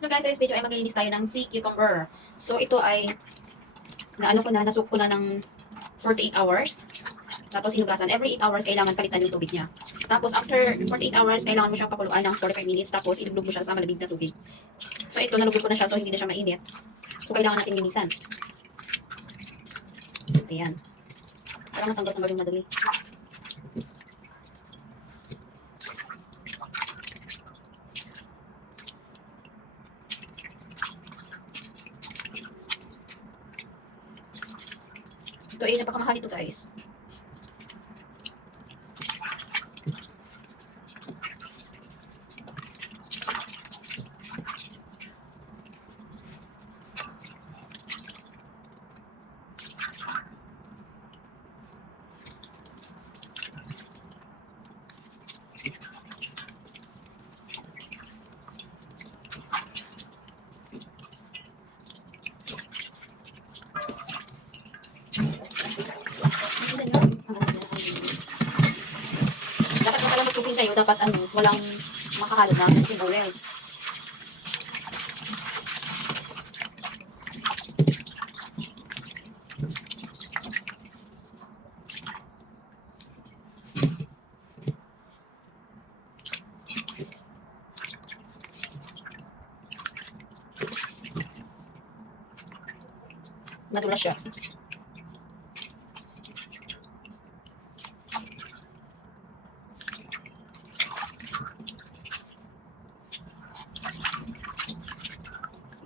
So guys, today's video ay maglilinis tayo ng sea cucumber. So ito ay nasuk ko na ng 48 hours. Tapos hinugasan. Every 8 hours kailangan palitan yung tubig niya. Tapos after 48 hours, kailangan mo siyang pakuluan ng 45 minutes. Tapos ilulog mo siya sa malamig na tubig. So ito, nalugod ko na siya so hindi na siya mainit. So kailangan natin linisan. Ayan. Parang matanggal-tanggal yung madali. Ito ay napakamahal ito guys. Dapat na pala magtubig kayo, dapat walang makakalot na sibuyas. Madulas siya.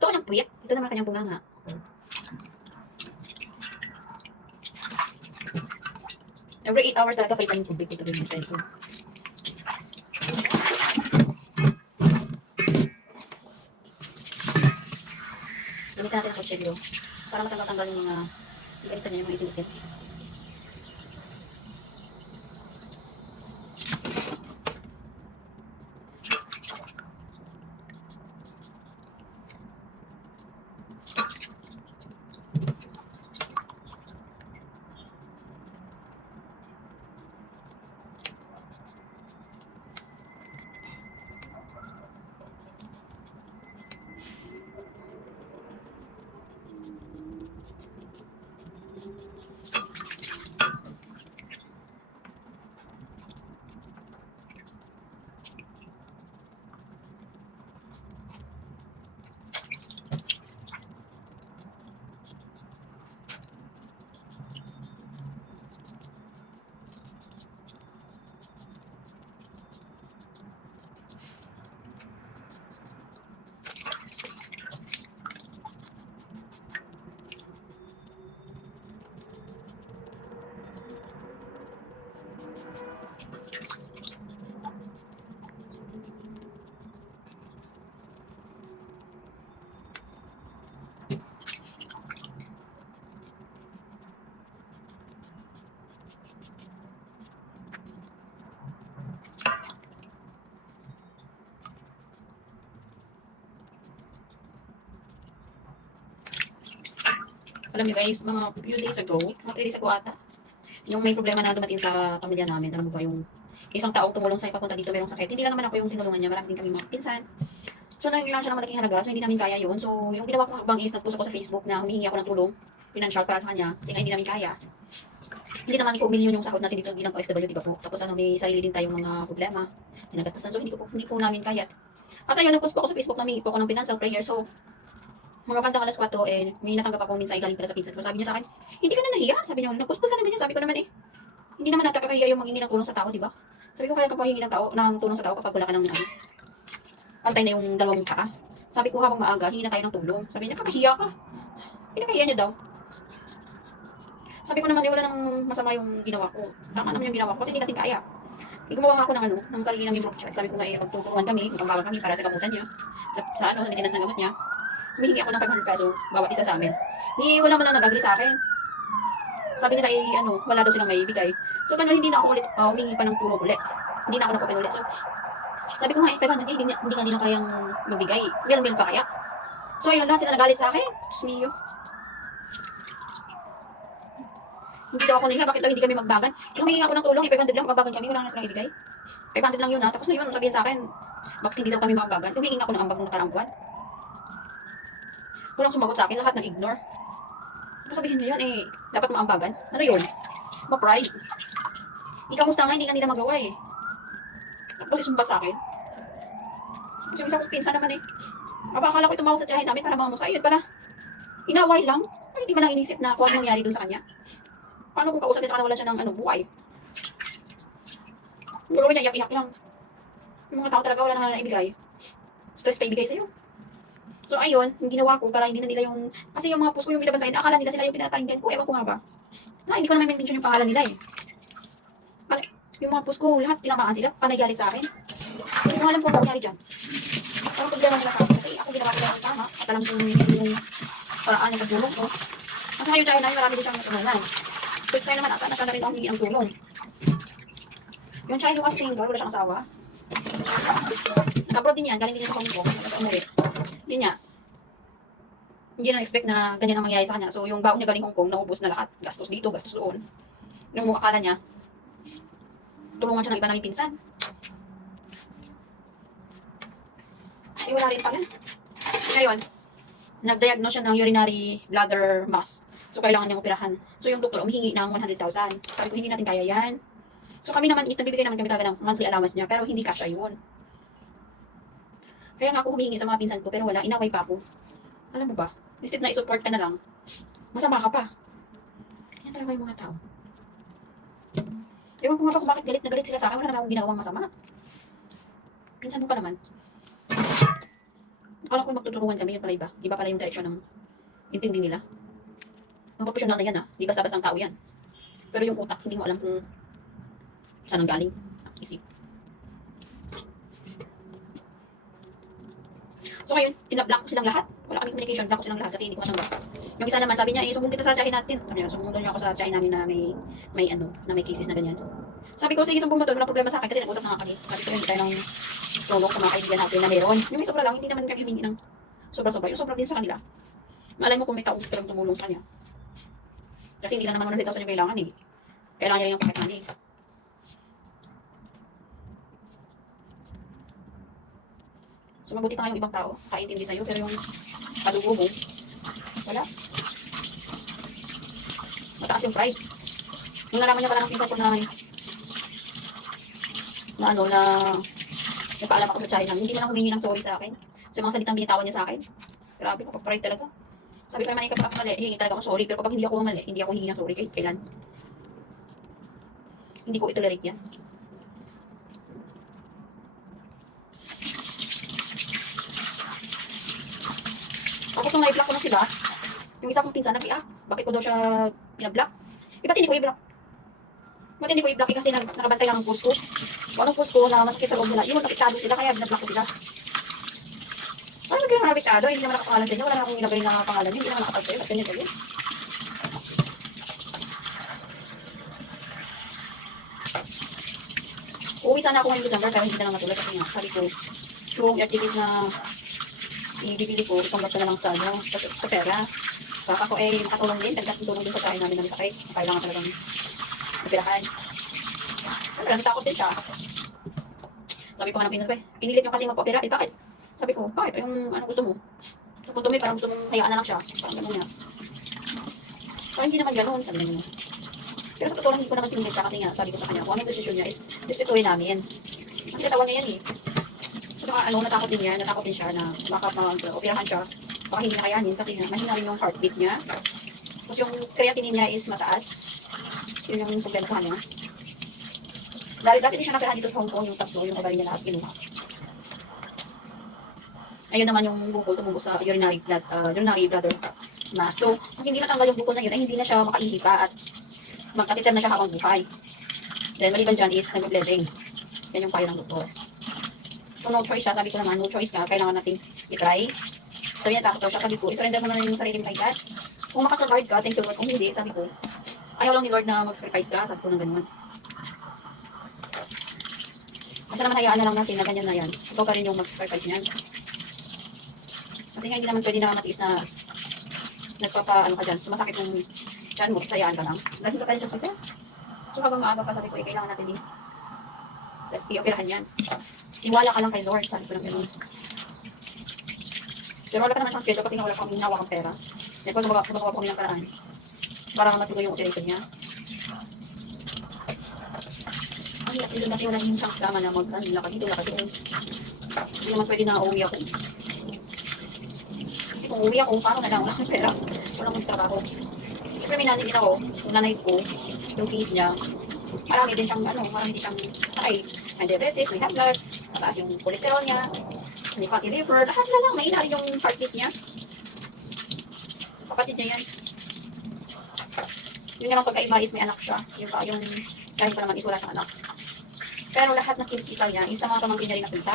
Ito kanyang puyat. Ito naman kanyang bunganga. Every 8 hours talaga palitan yung tubig. Ito rin yung ito. Gamitin natin ang kutsilyo para matanggal-tanggal yung mga ikalitan niya, yung mga itin-itin. Alam niyo guys, mga few days ago, mga 3 days ago ata, yung may problema na dumating sa pamilya namin, alam mo ba yung isang taong tumulong sa papunta dito merong sakit. Hindi lang naman ako yung tinulungan niya, marami din kami mga pinsan. So nangailangan siya ng malaking halaga, so hindi namin kaya yun. So yung ginawa ko habang is nagpost ako sa Facebook na humihingi ako ng tulong, financial para sa kanya, kasi nga hindi namin kaya. Hindi naman po milyon yung sahod natin dito bilang OFW, di ba po? Tapos may sarili din tayong mga problema, sinagastasan, so hindi po namin kaya. At ayun, nagpost po ako sa Facebook na humingi po ako ng financial prayer, so mga bandang alas 4, may natanggap ako minsan galing pala sa pinsan ko. Sabi niya sa akin, hindi ka na nahiya? Sabi niya, nagpuspos ka naman yan. Sabi ko naman hindi naman nakakahiya yung mangingi ng tulong sa tao, di ba? Sabi ko, kaya ka pa hingi ng tulong sa tao kapag wala ka ng pantay na yung dalawang paa. Sabi ko, habang maaga, hingi na tayo ng tulong. Sabi niya, kakahiya ka. Pinakahiya niya daw. Sabi ko naman, wala nang masama yung ginawa ko. Tama naman yung ginawa ko kasi hindi natin kaya. Gumawa nga ako ng sarili namin group chat. Sabi ko nga, magtutulungan kami, magpambaga kami para sa gamutan niya. Sa maintenance ng gamot niya. Humihingi ako ng 500 peso bawat isa sa amin. Wala man lang nag-agree sa akin. Sabi nila wala daw silang maibigay. So ganun, hindi na ako ulit humingi pa ng tulong ulit. Hindi na ako nag-open ulit. So sabi ko nga, 500 hindi nga nila kayang magbigay. Will pa kaya? So ayun, lahat sila nagalit sa akin. Diyos mio. Hindi daw ako nahiya, bakit daw hindi kami magbagan? Humingi ako ng tulong, 500 lang, magbagan kami, wala na silang ibigay. 500 lang yun ha. Tapos na yun, sabihin sa akin, bakit hindi daw kami magbagan? Humingi ako ng ambag ng nakarang buwan. Walang sumagot sa akin, lahat ng ignore. Ano sabihin ngayon, dapat maambagan? Ano yun? Ma-pride. Ikamusta nga, hindi na nila magawa Tapos isumbat sa akin. Kasi yung isa kong pinsan naman akala ko tumawag sa tiyahin namin para mga musa. Ayun pala, inaway lang. Ay, hindi man lang inisip na kung ano nangyari dun sa kanya. Paano kung kausapin sa kanya wala siya ng buhay? Yung gagawin niya, iyak-iyak lang. Yung mga tao talaga wala na naibigay. Stress pa ibigay sa'yo. So ayun, yung ginawa ko para hindi na nila yung... Kasi yung mga post ko yung binabantayan, akala nila sila yung pinatanggan ko. Ewan ko nga ba. Hindi ko naman mention yung pangalan nila Yung mga post ko, lahat tinamaan sila. Panay sa akin. Hindi ko alam kung ano nangyari dyan. Parang problema nila sa akin. Kasi ako ginawa ko lang ang tama. At alam ko yung paraan yung pagtulong ko. At saka yung China, marami din siyang natutunan. First time naman ata, na siya na rin ako hindi ang tulong. Yung China kasi single, wala siyang asawa. Nag-abroad din yan, galing din yan sa Hong Kong. Umuwi. Hindi niya. Hindi na-expect na ganyan ang mangyayari sa kanya. So, yung baon niya galing Hong Kong, naubos na lahat. Gastos dito, gastos doon. Yung akala niya, tulungan siya ng iba namin pinsan. Wala rin pala. Ngayon, nag-diagnose siya ng urinary bladder mass. So, kailangan niyang operahan. So, yung doktor, humihingi ng 100,000. Sabi ko, hindi natin kaya yan. So, kami naman is, nagbibigay naman kami talaga ng monthly allowance niya, pero hindi kasya yun. Kaya nga ako humihingi sa mga pinsan ko, pero wala, inaway pa ako. Alam mo ba, instead na isupport ka na lang, masama ka pa. Yan talaga yung mga tao. Ewan ko nga pa kung bakit galit na galit sila sa akin, wala na akong ginawang masama. Pinsan mo pa naman. Akala ko magtutulungan kami, yun pala iba. Iba pala yung direksyon ng intindi nila. Ang professional na yan di basta-basta ang tao yan. Pero yung utak, hindi mo alam kung saan ang galing. Isip. So ngayon, pinablock ko silang lahat. Wala kaming communication, block ko silang lahat kasi hindi ko matanggap. Yung isa naman sabi niya, sumbong kita sa tiyahin natin. Sabi niya, sumbong daw niya ako sa tiyahin namin na may cases na ganyan. Sabi ko, sige, sumbong mo doon, wala problema sa akin kasi nag-usap na nga kami. Sabi ko, hindi tayo ng tulong sa mga kaibigan natin na meron. Yung may sobra lang, hindi naman kami humingi ng sobra-sobra. Yung sobra din sa kanila. Malay mo kung may tao ka tumulong sa kanya. Kasi hindi lang naman 100,000 yung kailangan Kailangan niya rin yung pocket money. So mabuti pa nga yung ibang tao, kaintindi sa'yo, pero yung kadugo mo, wala. Mataas yung pride. Nung nalaman niya pala ng pinsan ko na nagpaalam ako sa China, hindi na lang humingi ng sorry sa akin. Sa mga salitang binitawan niya sa akin. Grabe, kapag-pride talaga. Sabi ko naman, kapag ako mali, hingi talaga ako sorry. Pero kapag hindi ako mali, hindi ako hingi ng sorry kahit kailan. Hindi ko itolerate yan. Tapos nung na-block ko na sila, yung isa kong pinsan nag-iak. Bakit ko daw siya pinablock? Ba't hindi ko i-block? Ba't hindi ko i-block kasi nakabantay lang ang post ko? Kung anong post ko na masakit sa loob nila, yun, nakiktado sila, kaya binablock ko sila. Ano ba yung nakiktado? Hindi naman nakapangalan sa inyo, wala na akong ilagay na pangalan yun, hindi naman nakapag sa'yo, ba't ganyan kayo? Uuwi sana ako ngayong December, pero hindi na lang natuloy kasi nga, sabi ko, yung air na ibibili ko, ikonvert ko na lang sa pera. Baka ko makatulong din, tulong din sa kain namin ng sakit. Kailangan talagang napirahan. Siyempre, natakot din siya. Sabi ko nga ng pinag ko pinilit nyo kasi magpa-opera. Bakit? Sabi ko, bakit? Yung anong gusto mo? Sa punto parang gusto mong hayaan na lang siya. Parang gano'n niya. Parang hindi naman gano'n, sabi niya. Pero sa totoo lang, hindi ko naman pinilit siya kasi nga, sabi ko sa kanya, kung ano yung decision niya is, respetuhin namin. Kasi katawan niya yan So, natakot din siya na baka mag-operahan siya. Baka hindi na kayanin kasi mahina rin yung heartbeat niya. Tapos yung creatinine niya is mataas. Yun yung problema sa kanya. Dati din siya napirahan dito sa Hong Kong, yung tatlo, yung kabali niya lahat kinuha. Ayun naman yung bukol tumubos sa urinary bladder mass. So, kung hindi natanggal yung bukol na yun, ay hindi na siya makaihi pa at magkatitan na siya habang buhay. Then, maliban dyan is nag-bleeding. Yan yung payo ng doktor. Kung no choice siya, sabi ko naman, no choice ka, kailangan natin i-try. Sabi niya, takot daw siya, sabi ko, i-surrender mo na yung sarili mo kay God. Kung makasurvive ka, thank you Lord. Kung hindi, sabi ko, ayaw lang ni Lord na mag-sacrifice ka, sabi ko ng ganun. Kasi naman hayaan na lang natin na ganyan na yan. Ikaw pa rin yung mag-sacrifice niyan. Kasi nga hindi naman pwede na matiis na nagpapa-ano ka dyan, sumasakit yung tiyan mo, hayaan ka lang. Dahil ka pa rin sa hospital. So habang maaga pa, sabi ko, kailangan natin i-operahan yan. Iwala ka lang kay Lord, sabi ko ng ganun. Pero wala pa naman siyang schedule kasi nga wala pang hinawa kang pera. Then pag gumagawa po kami ng paraan, para matuloy yung operation niya. Ang hirap din kasi wala yung siyang kasama na lakad dito, lakad doon. Hindi naman pwede na uuwi ako. Kasi kung uuwi ako, paano na lang, wala akong pera. Wala akong trabaho. Siyempre may nanay din ako, yung nanay ko, yung case niya, marami din siyang, marami din siyang, may diabetes, may high blood, mataas yung cholesterol niya, may fatty liver, lahat na lang, may rin yung heartbeat niya. Kapatid niya yan. Yung naman pagkaiba is may anak siya. Yung kahit pa naman is wala siyang anak. Pero lahat ng kinikita niya, yung sa mga pamangkin niya rin nakita.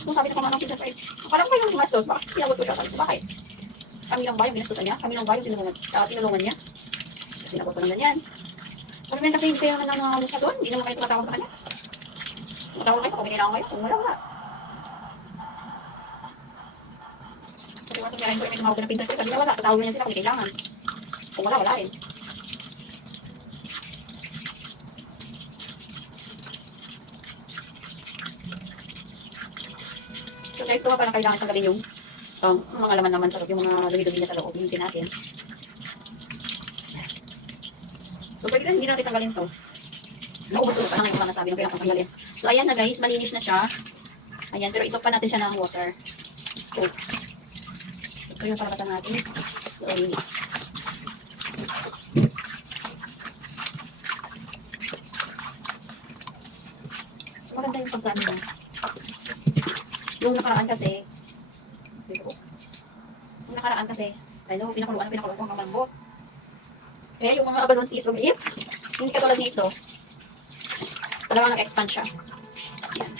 Kung sabi na kung anong kinasafay, parang ba yung gumastos? Bakit tinawag ko siya? Sabi ko, bakit? Kami lang ba yung ginastosan niya? Kami lang ba yung tinulungan niya? Kasi nagot ko naman yan. Sabi naman kasi hindi kayo naman nangangalos na doon. Hindi naman kayo tumatawag sa kanya. Tumatawag kayo kung kailangan kayo. Kung wala, wala. Kasi wala sa may tumawag ko na pintas ko. Sabi na wala. Tatawag niya sila kung kailangan. Kung wala, wala rin. So guys, ito pa pala kailangan tanggalin yung mga laman naman sa loob, yung mga dumi-dumi niya sa loob, yung natin. So pwede rin, hindi natin tanggalin to. Naubos ko pa na ngayon ko lang nasabi yung kailangan tanggalin. So ayan na guys, malinis na siya. Ayan, pero isok pa natin siya ng water. So, ito yung karapatan natin. So, linis. So, maganda yung pagkano niya. Yung nakaraan kasi, pinakuluan ko ang mambo. Kaya yung mga balloons is lumiit. Hindi katulad nito. Talagang nag-expand siya. Yan.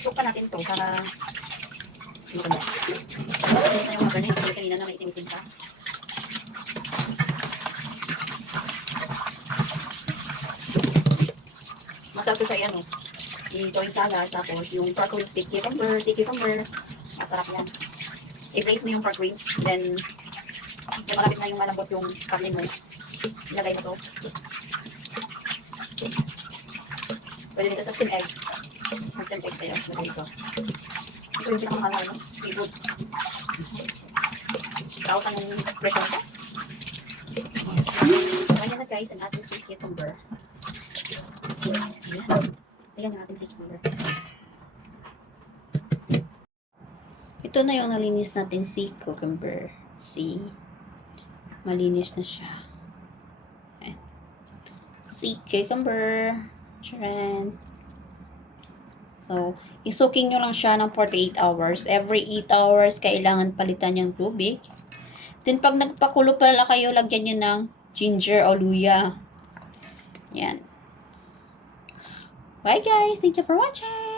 Suka natin to para maganda. Ito na yung mga garnet. Kasi kanina na may itim-itim pa. Masarap ko siya yan, yung toy salad, tapos yung pork ribs, sea cucumber, masarap yan. I-braise mo yung pork ribs, then, yung malapit na yung malambot yung karne mo, ilagay mo to. Pwede dito sa steam egg. Steam egg tayo, ilagay dito. Ito yung pinakamahal, seafood. Tapos ang pressure ko. Ayan na guys, ang ating sea cucumber. Ayan yung ating sea cucumber. Ito na yung nalinis natin sea cucumber. See? Malinis na siya. Ayan. Sea cucumber. Charan. So, isuking nyo lang siya ng 48 hours. Every 8 hours, kailangan palitan yung tubig. Then, pag nagpakulo pala kayo, lagyan nyo ng ginger o luya. Yan. Bye guys! Thank you for watching!